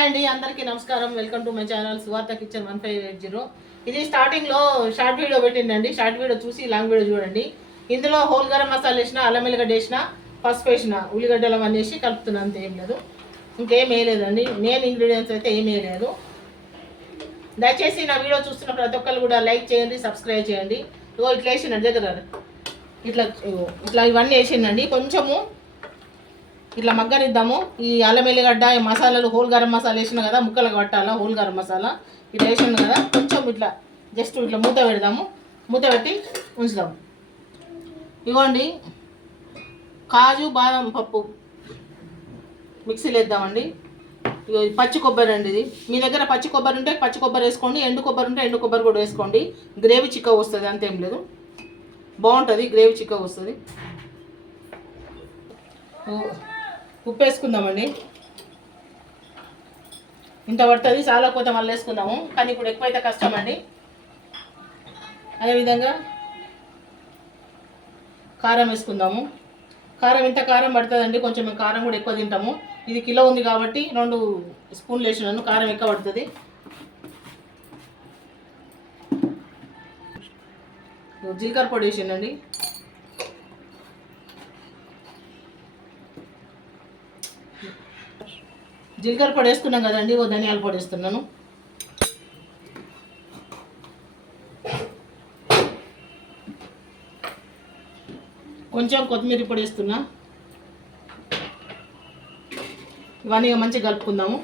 అండి అందరికీ నమస్కారం. వెల్కమ్ టు మై ఛానల్ సువార్త కిచెన్ 1580. ఇది స్టార్టింగ్లో షార్ట్ వీడియో పెట్టిందండి. షార్ట్ వీడియో చూసి లాంగ్ వీడియో చూడండి. ఇందులో హోల్ గరం మసాలా వేసిన, అల్లం ఎల్లిగడ్డ వేసిన, పసుపు వేసిన, ఉల్లిగడ్డలు అవన్నీ వేసి కలుపుతున్నా, అంత ఏం లేదు, ఇంకేం వేయలేదండి. మెయిన్ ఇంగ్రీడియంట్స్ అయితే ఏం వేయలేదు. దయచేసి నా వీడియో చూస్తున్న ప్రతి ఒక్కరు కూడా లైక్ చేయండి, సబ్స్క్రైబ్ చేయండి. ఇగో ఇట్లా వేసిండండి, దగ్గర ఇట్లా ఇట్లా ఇవన్నీ వేసిండండి. కొంచెము ఇట్లా మగ్గనిద్దాము. ఈ అల్లం ఎల్లిగడ్డ, ఈ మసాలాలు, హోల్ గరం మసాలా వేసిన కదా, ముక్కలకు పట్టాలా హోల్ గరం మసాలా. ఇట్లా వేసాను కదా, కొంచెం ఇట్లా జస్ట్ ఇట్లా మూత పెడదాము. మూత పెట్టి ఉంచుదాము. ఇవ్వండి, కాజు బాదం పప్పు మిక్సీలో వేద్దామండి. ఇగో పచ్చి కొబ్బరి అండి. ఇది మీ దగ్గర పచ్చి కొబ్బరి ఉంటే పచ్చి కొబ్బరి వేసుకోండి, ఎండు కొబ్బరి ఉంటే ఎండు కొబ్బరి కూడా వేసుకోండి. గ్రేవీ చిక్కగా వస్తుంది, అంతేం లేదు, బాగుంటుంది, గ్రేవీ చిక్కగా వస్తుంది. ఉప్పు వేసుకుందామండి. ఇంత పడుతుంది, చాలా కొత్త మళ్ళీ వేసుకుందాము, కానీ ఇప్పుడు ఎక్కువైతే కష్టం అండి. అదేవిధంగా కారం వేసుకుందాము. కారం ఇంత కారం పడుతుందండి, కొంచెం మేము కారం కూడా ఎక్కువ తింటాము. ఇది కిలో ఉంది కాబట్టి 2 స్పూన్లు వేసినాను, కారం ఎక్కువ పడుతుంది. జీలకర్ర పొడి వేసానండి. జీలకర్ర పొడి వేసుకున్నాం కదండి, ధనియాల పొడి వేస్తున్నాను. కొంచెం కొత్తిమీర పొడి వేస్తున్నా. ఇవన్నీ మంచిగా కలుపుకుందాము.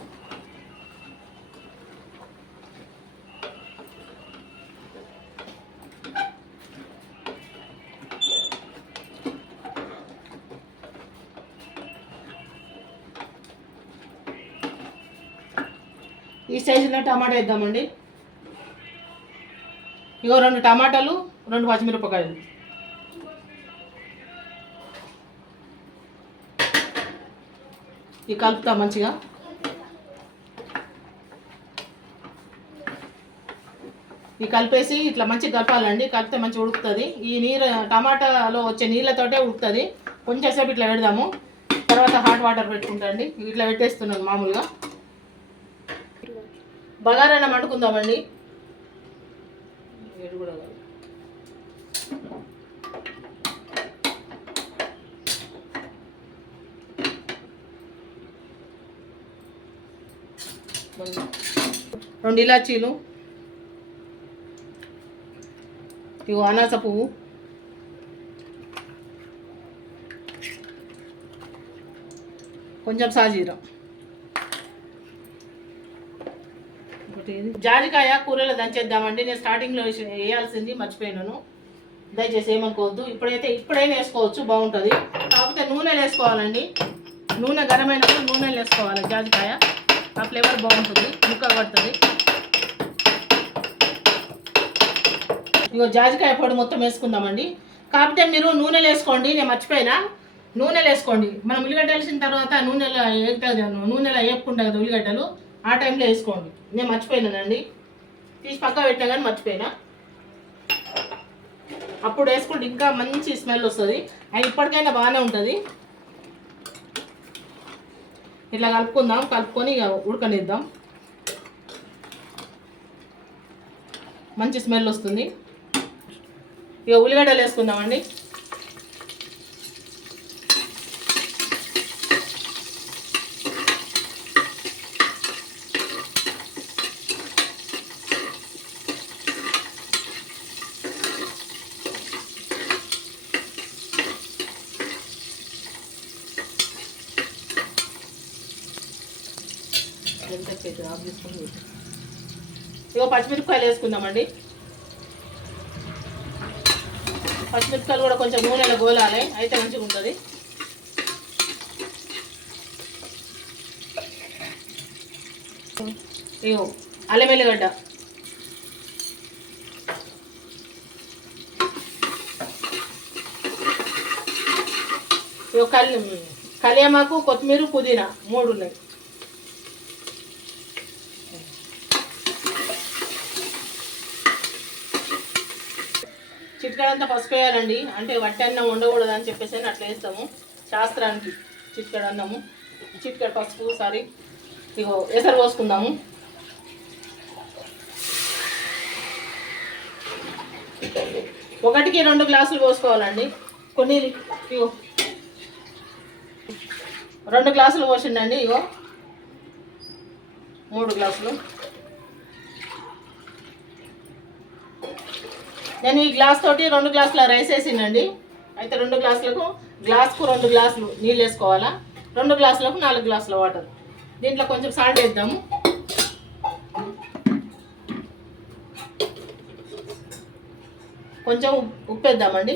ఈ సైజులో టమాటా వేద్దామండి. ఇగో 2 టమాటాలు, 2 పచ్చిమిరపకాయలు. ఇవి కలుపుతా మంచిగా. ఇవి కలిపేసి ఇట్లా మంచిగా కలపాలండి. కలిపితే మంచిగా ఉడుకుతుంది. ఈ నీరు టమాటాలో వచ్చే నీళ్ళతోటే ఉడుకుతుంది. కొంచెంసేపు ఇట్లా పెడదాము, తర్వాత హాట్ వాటర్ పెట్టుకుంటాండి. ఇట్లా పెట్టేస్తున్నాను మామూలుగా. బగారాన్నం వండుకుందామండి. వేడి కూడా కాదు. రెండు ఇలాచీలు, ఇగో అనాస పువ్వు, కొంచెం సాజీరా, జాజికాయ కూరలో దంచేద్దామండి. నేను స్టార్టింగ్లో వేయాల్సింది మర్చిపోయినాను, దయచేసి ఏమనుకోవద్దు. ఇప్పుడైనా వేసుకోవచ్చు, బాగుంటుంది. కాకపోతే నూనెలు వేసుకోవాలండి. నూనె గరమైనప్పుడు నూనెలు వేసుకోవాలి. జాజికాయ ఆ ఫ్లేవర్ బాగుంటుంది, ముక్క పడుతుంది. ఇగో జాజికాయ పొడి మొత్తం వేసుకుందామండి. కాకపోతే మీరు నూనెలు వేసుకోండి, నేను మర్చిపోయినా, నూనెలు వేసుకోండి. మనం ఉల్లిగడ్డ వేసిన తర్వాత నూనెలో వేపుకుంటాం కదా ఉల్లిగడ్డలు, ఆ టైంలో వేసుకోండి. నేను మర్చిపోయినానండి, తీసి పక్క పెట్టినా కానీ మర్చిపోయినా. అప్పుడు వేసుకుంటే ఇంకా మంచి స్మెల్ వస్తుంది. అది ఇప్పటికైనా బాగానే ఉంటుంది. ఇట్లా కలుపుకుందాం. కలుపుకొని ఇక ఉడకనిద్దాం, మంచి స్మెల్ వస్తుంది. ఇక ఉల్లిగడ్డలు వేసుకుందామండి. ఇగో పచ్చిమిరపకాయలు వేసుకుందామండి. పచ్చిమిరపకాయలు కూడా కొంచెం నూనెలో గోలాలి, అయితే మంచిగా ఉంటుంది. ఇగో అల్లం ఎల్లిగడ్డ, ఇగో కలియమాకు, కొత్తిమీర, పుదీనా 3 ఉన్నాయి. చిటికెడంతా పసుపు వేయాలండి. అంటే వట్టి అన్నం ఉండకూడదు అని చెప్పేసి అట్లా వేస్తాము శాస్త్రానికి. చిటికెడు అన్నము, చిటికెడు పసుపు, ఇగో ఎసరు పోసుకుందాము. ఒకటికి 2 గ్లాసులు పోసుకోవాలండి. కొన్ని ఇగో 2 గ్లాసులు పోసిండండి. ఇగో 3 గ్లాసులు. నేను ఈ గ్లాస్ తోటి 2 గ్లాసుల రైస్ వేసిందండి. అయితే 2 గ్లాసులకు గ్లాస్కు 2 గ్లాసులు నీళ్ళు వేసుకోవాలా. 2 గ్లాసులకు 4 గ్లాసుల వాటర్. దీంట్లో కొంచెం సాల్ట్ వేద్దాము. కొంచెం ఉప్పు వేద్దామండి.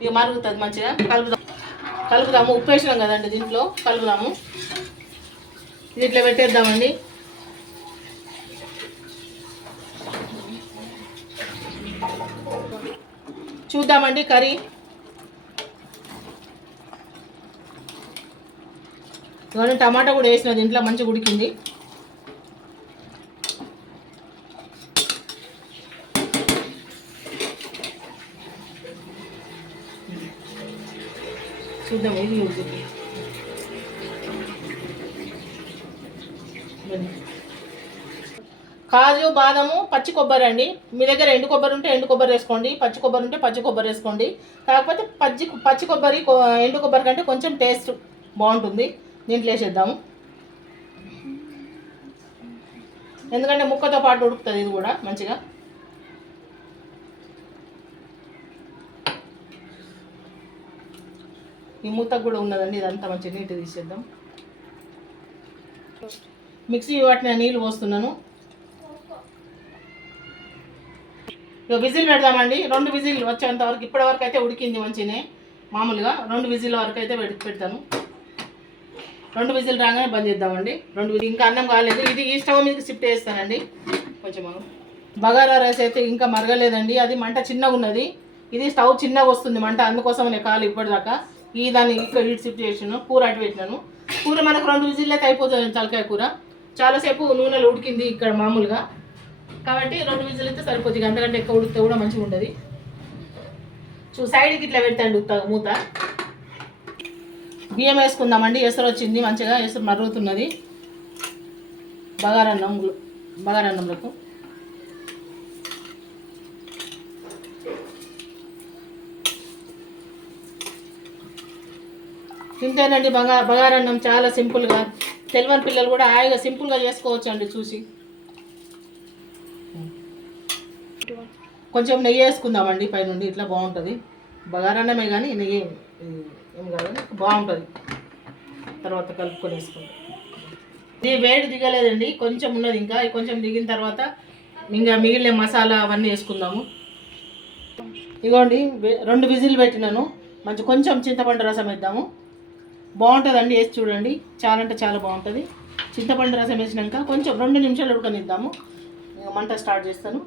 ఇక మరుగుతుంది మంచిగా. కలుపుదాము. ఉప్పు వేసినాం కదండి, దీంట్లో కలుపుదాము. దీంట్లో పెట్టేద్దామండి. చూద్దామండి కర్రీ. ఇవన్నీ టమాటా కూడా వేసిన దీంట్లో మంచిగా ఉడికింది. చూద్దాం ఇది ఉడుకుతుంది. కాజు, బాదము, పచ్చి కొబ్బరి అండి. మీ దగ్గర ఎండు కొబ్బరి ఉంటే ఎండు కొబ్బరి వేసుకోండి, పచ్చి కొబ్బరి ఉంటే పచ్చి కొబ్బరి వేసుకోండి. కాకపోతే పచ్చి కొబ్బరి ఎండు కొబ్బరి కంటే కొంచెం టేస్ట్ బాగుంటుంది. దీంట్లో వేసేద్దాము. ఎందుకంటే ముక్కతో పాటు ఉడుకుతుంది ఇది కూడా మంచిగా. ఈ మూతకు కూడా ఉన్నదండి, ఇదంతా మంచిగా నీట్గా తీసేద్దాం. మిక్సీ వాటిని నీళ్ళు పోస్తున్నాను. ఇక విజిల్ పెడదామండి. 2 విజిల్ వచ్చేంత వరకు. ఇప్పటి వరకు అయితే ఉడికింది మంచిగానే. మామూలుగా 2 విజిల్ వరకు అయితే పెడతాను. 2 విజిల్ రాగానే బంద్ చేద్దామండి. 2 విజిల్. ఇంకా అన్నం కాలేదు. ఇది ఈ స్టవ్ మీదకి షిఫ్ట్ చేస్తానండి. కొంచెం బగారా రైస్ అయితే ఇంకా మరగలేదండి. అది మంట చిన్నగా ఉన్నది. ఇది స్టవ్ చిన్నగా వస్తుంది మంట, అందుకోసమనే కాలు ఇప్పటిదాకా. ఈ దాన్ని ఇక్కడ హీట్ షిఫ్ట్ చేసాను. కూర అటు పెట్టినాను. కూర మనకు 2 విజిల్ అయితే అయిపోతుంది. తలకాయ కూర చాలాసేపు నూనెలో ఉడికింది ఇక్కడ మామూలుగా, కాబట్టి 2 విజిల్ అయితే సరిపోతుంది. అంతకంటే ఎక్కువ ఉడికితే కూడా మంచిగా ఉంటుంది. సైడ్కి ఇట్లా పెడతాండి మూత. బియ్యం వేసుకుందామండి. ఎసరు వచ్చింది మంచిగా, ఎసరు మరుగుతున్నది. బగారన్నంలోకి ఇంతేనండి. బగారన్నం చాలా సింపుల్గా, తెలియని పిల్లలు కూడా హాయిగా సింపుల్గా చేసుకోవచ్చు అండి. చూసి కొంచెం నెయ్యి వేసుకుందామండి పైనుండి. ఇట్లా బాగుంటుంది. బగారన్నమే కానీ నెయ్యి ఏం కాదు, బాగుంటుంది. తర్వాత కలుపుకొని వేసుకుంటాం. ఇది వేడి దిగలేదండి, కొంచెం ఉన్నది ఇంకా. కొంచెం దిగిన తర్వాత ఇంకా మిగిలిన మసాలా అవన్నీ వేసుకుందాము. ఇగోండి 2 విజిల్ పెట్టినాను. కొంచెం చింతపండు రసం వేద్దాము. బాగుంటుందండి, వేసి చూడండి. చాలా అంటే చాలా బాగుంటుంది. చింతపండు రసం వేసినాక కొంచెం 2 నిమిషాలు ఉడకనిద్దాము. మంట స్టార్ట్ చేస్తాను.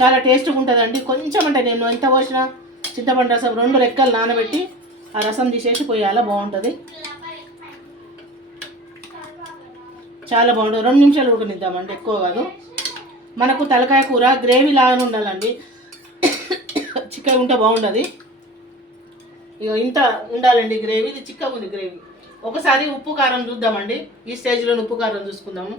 చాలా టేస్ట్గా ఉంటుందండి. కొంచెం అంటే నేను ఎంత పోసినా చింతపండు రసం 2 రెక్కలు నానబెట్టి ఆ రసం తీసేసి పోయాలా, బాగుంటుంది. చాలా బాగుంటుంది. 2 నిమిషాలు ఉడకనిద్దామండి, ఎక్కువ కాదు. మనకు తలకాయ కూర గ్రేవీ లాగానే ఉండాలండి. చిక్కగా ఉంటే బాగుంటుంది. ఇక ఇంత ఉండాలండి గ్రేవీ. ఇది చిక్కగా ఉంది గ్రేవీ. ఒకసారి ఉప్పు కారం చూద్దామండి. ఈ స్టేజ్లో ఉప్పు కారం చూసుకుందాము.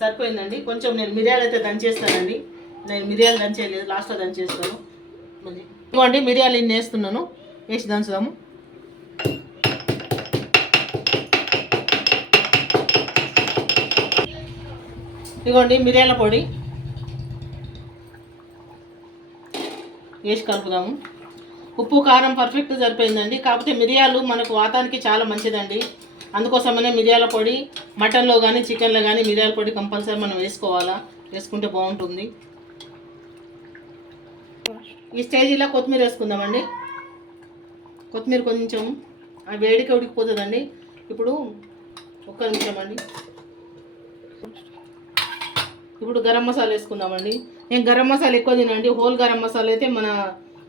సరిపోయిందండి. కొంచెం నేను మిరియాలు అయితే దంచేస్తానండి. నేను మిరియాలు దంచేయలేదు, లాస్ట్లో దంచేస్తాను. ఇదిగోండి మిరియాలు ఇన్ని వేస్తున్నాను. వేసి దంచుదాము. ఇదిగోండి మిరియాల పొడి వేసి కలుపుదాము. ఉప్పు కారం పర్ఫెక్ట్ సరిపోయిందండి. కాకపోతే మిరియాలు మనకు వాతానికి చాలా మంచిదండి. అందుకోసమనే మిరియాల పొడి మటన్లో కానీ చికెన్లో కానీ మిరియాల పొడి కంపల్సరీ మనం వేసుకోవాలా, వేసుకుంటే బాగుంటుంది. ఈ స్టేజ్లో కొత్తిమీర వేసుకుందామండి. కొత్తిమీర కొంచెం ఆ వేడికి ఉడికిపోతుందండి. ఇప్పుడు ఒక్క నిమిషం అండి. ఇప్పుడు గరం మసాలా వేసుకుందామండి. నేను గరం మసాలా ఎక్కువ తినండి. హోల్ గరం మసాలా అయితే మన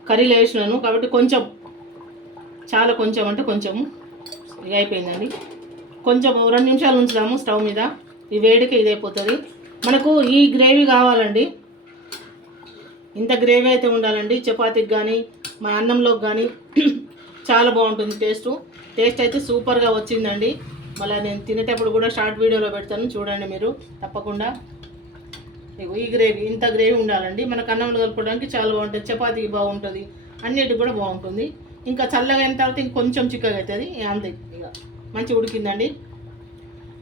కర్రీలో వేసినాను కాబట్టి కొంచెం, చాలా కొంచెం అంటే కొంచెం. ఇది అయిపోయిందండి. కొంచెం 2 నిమిషాలు ఉంచుదాము స్టవ్ మీద. ఈ వేడికి ఇది అయిపోతుంది. మనకు ఈ గ్రేవీ కావాలండి. ఇంత గ్రేవీ అయితే ఉండాలండి. చపాతీకి కానీ మన అన్నంలోకి కానీ చాలా బాగుంటుంది టేస్ట్ అయితే సూపర్గా వచ్చిందండి. మళ్ళీ నేను తినేటప్పుడు కూడా షార్ట్ వీడియోలో పెడతాను, చూడండి మీరు తప్పకుండా. ఈ గ్రేవీ ఇంత గ్రేవీ ఉండాలండి. మనకు అన్నంలో కలుపుకోవడానికి చాలా బాగుంటుంది, చపాతీకి బాగుంటుంది, అన్నిటికి కూడా బాగుంటుంది. ఇంకా చల్లగా అయిన తర్వాత ఇంకొంచెం చిక్కగా అవుతుంది. అంతే, ఇక మంచిగా ఉడికిందండి.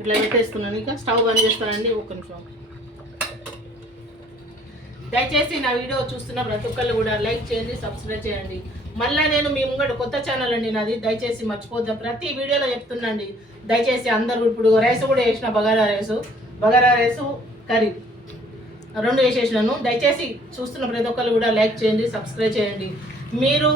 ఇట్లా పెట్టేస్తున్నాను. ఇంకా స్టవ్ బంద్ చేస్తానండి. ఒక్క నిమిషం. దయచేసి నా వీడియో చూస్తున్న ప్రతి ఒక్కళ్ళు కూడా లైక్ చేయండి, సబ్స్క్రైబ్ చేయండి. మళ్ళీ నేను మీ ముంగట కొత్త ఛానల్ అండి నాది, దయచేసి మర్చిపోద్దాం. ప్రతి వీడియోలో చెప్తున్నాండి, దయచేసి అందరూ. ఇప్పుడు రైస్ కూడా వేసిన, బగారా రైసు కర్రీ 2 వేసేసినాను. దయచేసి చూస్తున్న ప్రతి ఒక్కళ్ళు కూడా లైక్ చేయండి, సబ్స్క్రైబ్ చేయండి. మీరు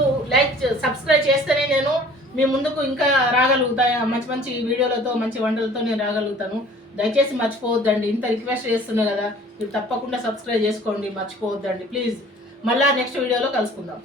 సబ్స్క్రైబ్ చేస్తేనే నేను మీ ముందుకు ఇంకా రాగలుగుతా, మంచి మంచి వీడియోలతో, మంచి వంటలతో నేను రాగలుగుతాను. దయచేసి మర్చిపోవద్దండి. ఇంత రిక్వెస్ట్ చేస్తున్నా కదా, మీరు తప్పకుండా సబ్స్క్రైబ్ చేసుకోండి, మర్చిపోవద్దండి ప్లీజ్. మళ్ళీ నెక్స్ట్ వీడియోలో కలుసుకుందాం.